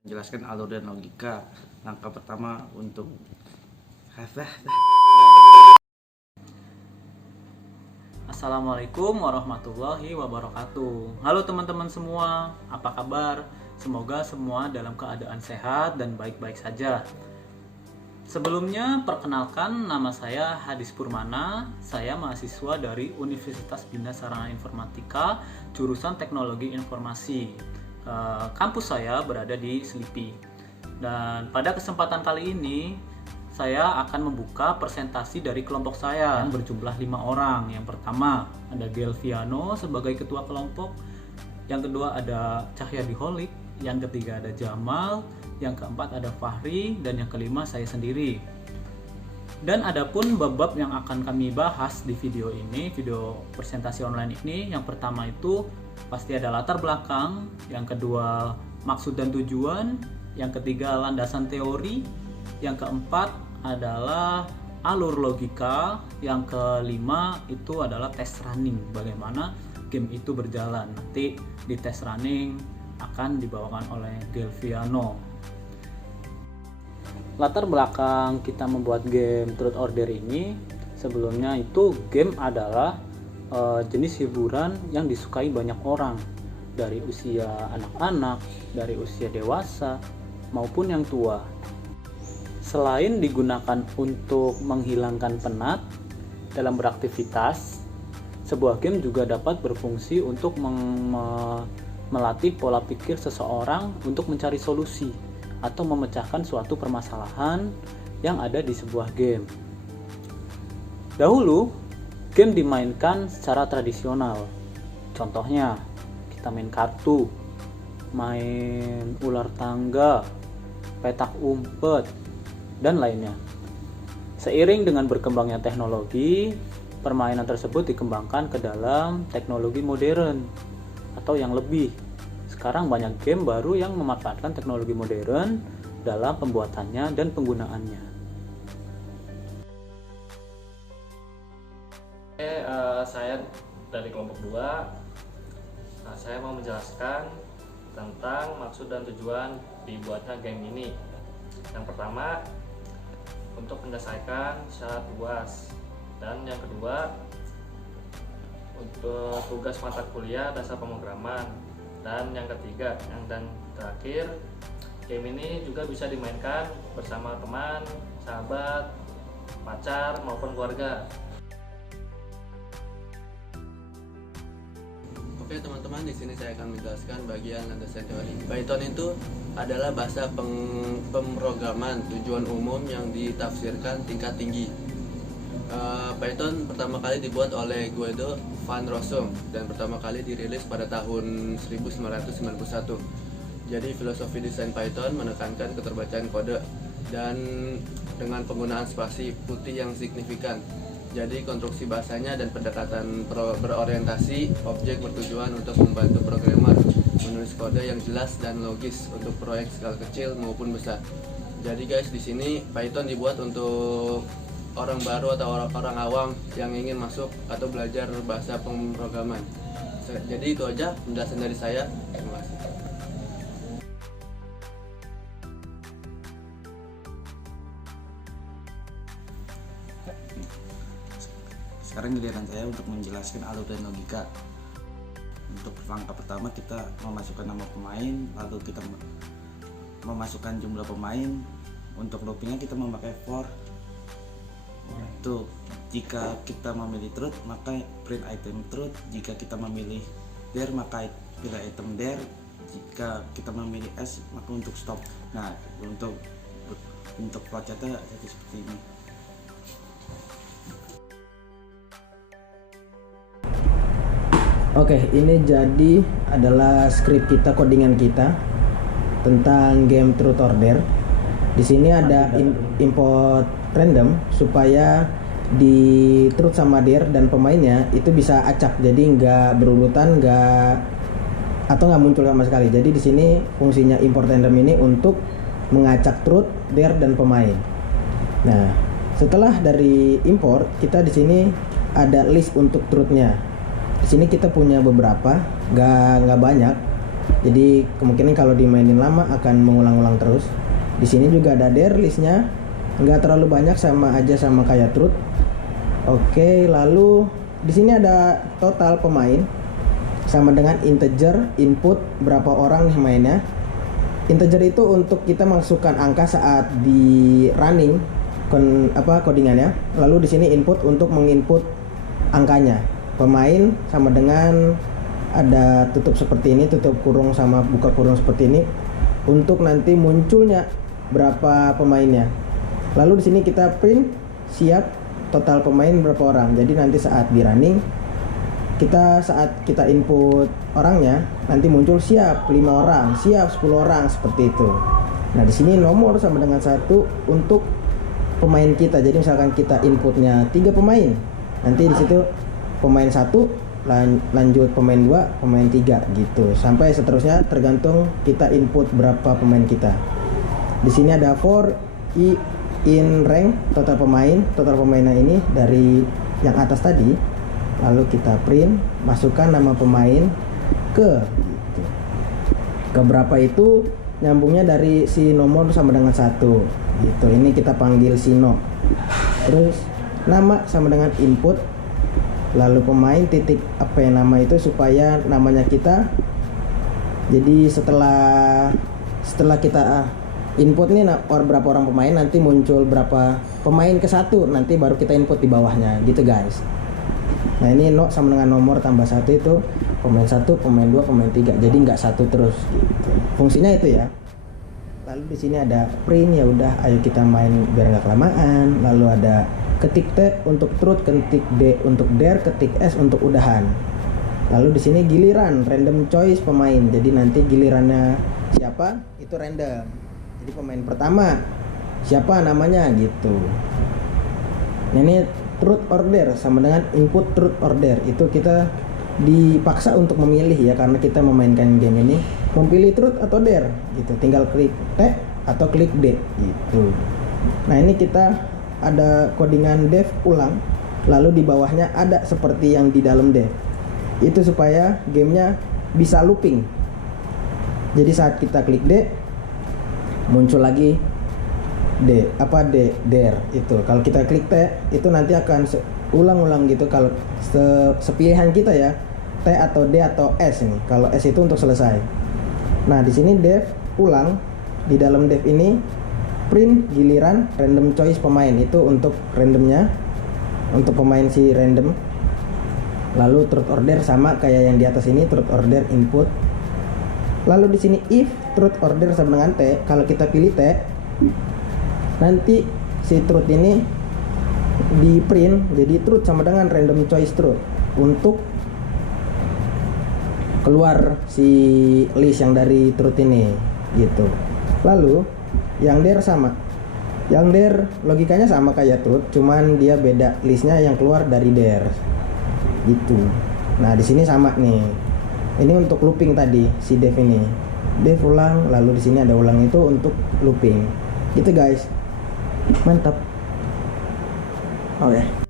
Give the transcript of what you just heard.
Menjelaskan alur dan logika. Langkah pertama untuk Assalamualaikum warahmatullahi wabarakatuh. Halo teman-teman semua, apa kabar? Semoga semua dalam keadaan sehat dan baik-baik saja. Sebelumnya, perkenalkan, nama saya Hadis Purmana. Saya mahasiswa dari Universitas Bina Sarana Informatika, jurusan Teknologi Informasi. Kampus saya berada di Selipi. Dan pada kesempatan kali ini, saya akan membuka presentasi dari kelompok saya yang berjumlah 5 orang. Yang pertama ada Gelviano sebagai ketua kelompok, yang kedua ada Cahyadi Holik, yang ketiga ada Jamal, yang keempat ada Fahri, dan yang kelima saya sendiri. Dan adapun bab-bab yang akan kami bahas di video ini, video presentasi online ini, yang pertama itu pasti ada latar belakang, yang kedua maksud dan tujuan, yang ketiga landasan teori, yang keempat adalah alur logika, yang kelima itu adalah test running, bagaimana game itu berjalan. Nanti di test running akan dibawakan oleh Gelviano. Latar belakang kita membuat game Truth or Dare ini, sebelumnya itu game adalah jenis hiburan yang disukai banyak orang, dari usia anak-anak, dari usia dewasa maupun yang tua. Selain digunakan untuk menghilangkan penat dalam beraktivitas, sebuah game juga dapat berfungsi untuk melatih pola pikir seseorang untuk mencari solusi atau memecahkan suatu permasalahan yang ada di sebuah game. Dahulu, game dimainkan secara tradisional. Contohnya, kita main kartu, main ular tangga, petak umpet, dan lainnya. Seiring dengan berkembangnya teknologi, permainan tersebut dikembangkan ke dalam teknologi modern atau yang lebih. Sekarang banyak game baru yang memanfaatkan teknologi modern dalam pembuatannya dan penggunaannya. Saya dari kelompok 2. Saya mau menjelaskan tentang maksud dan tujuan dibuatnya game ini. Yang pertama, untuk menyelesaikan syarat UAS, dan yang kedua untuk tugas mata kuliah dasar pemrograman, dan yang ketiga dan terakhir, game ini juga bisa dimainkan bersama teman, sahabat, pacar maupun keluarga. Oke teman-teman, di sini saya akan menjelaskan bagian landasan teori. Python itu adalah bahasa pemrograman tujuan umum yang ditafsirkan tingkat tinggi. Python pertama kali dibuat oleh Guido van Rossum dan pertama kali dirilis pada tahun 1991. Jadi filosofi desain Python menekankan keterbacaan kode dan dengan penggunaan spasi putih yang signifikan. Jadi konstruksi bahasanya dan pendekatan berorientasi objek bertujuan untuk membantu programmer menulis kode yang jelas dan logis untuk proyek skala kecil maupun besar. Jadi guys, di sini Python dibuat untuk orang baru atau orang awam yang ingin masuk atau belajar bahasa pemrograman. Jadi itu aja penjelasan dari saya. Terima kasih. Sekarang giliran saya untuk menjelaskan alur dan logika. Untuk langkah pertama kita memasukkan nama pemain, lalu kita memasukkan jumlah pemain. Untuk loopingnya kita memakai for. Untuk jika kita memilih truth maka print item truth, jika kita memilih dare maka pilih item dare, jika kita memilih s maka untuk stop. Nah, untuk flowchartnya seperti ini. Oke, ini jadi adalah skrip kita, codingan kita tentang game Truth or Dare. Di sini ada import random supaya di Truth sama Dare dan pemainnya itu bisa acak, jadi nggak berurutan, nggak muncul sama sekali. Jadi di sini fungsinya import random ini untuk mengacak Truth, Dare dan pemain. Nah, setelah dari import, kita di sini ada list untuk Truth-nya. Di sini kita punya beberapa, nggak banyak. Jadi kemungkinan kalau dimainin lama akan mengulang-ulang terus. Di sini juga ada there listnya, nggak terlalu banyak, sama aja sama kayak truth. Oke, lalu di sini ada total pemain sama dengan integer input berapa orang nih mainnya. Integer itu untuk kita masukkan angka saat di running codingannya. Lalu di sini input untuk menginput angkanya. Pemain sama dengan ada tutup seperti ini, tutup kurung sama buka kurung seperti ini untuk nanti munculnya berapa pemainnya. Lalu di sini kita print siap total pemain berapa orang. Jadi nanti saat di running saat kita input orangnya nanti muncul siap 5 orang, siap 10 orang seperti itu. Nah, di sini nomor sama dengan 1 untuk pemain kita. Jadi misalkan kita inputnya 3 pemain, nanti di situ pemain 1 lanjut pemain 2, pemain 3 gitu. Sampai seterusnya tergantung kita input berapa pemain kita. Di sini ada for in rank total pemainnya ini dari yang atas tadi. Lalu kita print, masukkan nama pemain ke gitu. Ke berapa itu nyambungnya dari si nomor sama dengan 1 gitu. Ini kita panggil sino. Terus nama sama dengan input, lalu pemain titik apa yang nama itu supaya namanya kita. Jadi setelah kita input nih berapa orang pemain, nanti muncul berapa pemain ke 1, nanti baru kita input di bawahnya gitu guys. Nah, ini sama dengan nomor tambah 1 itu pemain 1, pemain 2, pemain 3. Jadi nggak 1 terus gitu. Fungsinya itu ya. Lalu di sini ada print, ya udah ayo kita main biar nggak kelamaan. Lalu ada ketik T untuk truth, ketik D untuk dare, ketik S untuk udahan. Lalu di sini giliran random choice pemain. Jadi nanti gilirannya siapa itu random. Jadi pemain pertama siapa namanya gitu. Nah, ini truth order sama dengan input truth order. Itu kita dipaksa untuk memilih ya, karena kita memainkan game ini memilih truth atau dare gitu. Tinggal klik T atau klik D gitu. Nah, ini kita ada codingan def ulang, lalu di bawahnya ada seperti yang di dalam def. Itu supaya gamenya bisa looping. Jadi saat kita klik D muncul lagi dare itu. Kalau kita klik T itu nanti akan ulang-ulang gitu. Kalau sepilihan kita ya, T atau D atau S ini. Kalau S itu untuk selesai. Nah, di sini def ulang, di dalam def ini print giliran random choice pemain, itu untuk randomnya, untuk pemain si random. Lalu truth order sama kayak yang di atas ini, truth order input. Lalu di sini if truth order sama dengan T, kalau kita pilih T, nanti si truth ini di print jadi truth sama dengan random choice truth untuk keluar si list yang dari truth ini gitu. Lalu yang dare sama, yang dare logikanya sama kayak truth, cuman dia beda listnya yang keluar dari dare gitu. Nah, di sini sama nih. Ini untuk looping tadi si def ini. Def ulang, lalu di sini ada ulang itu untuk looping. Gitu guys. Mantap. Oke.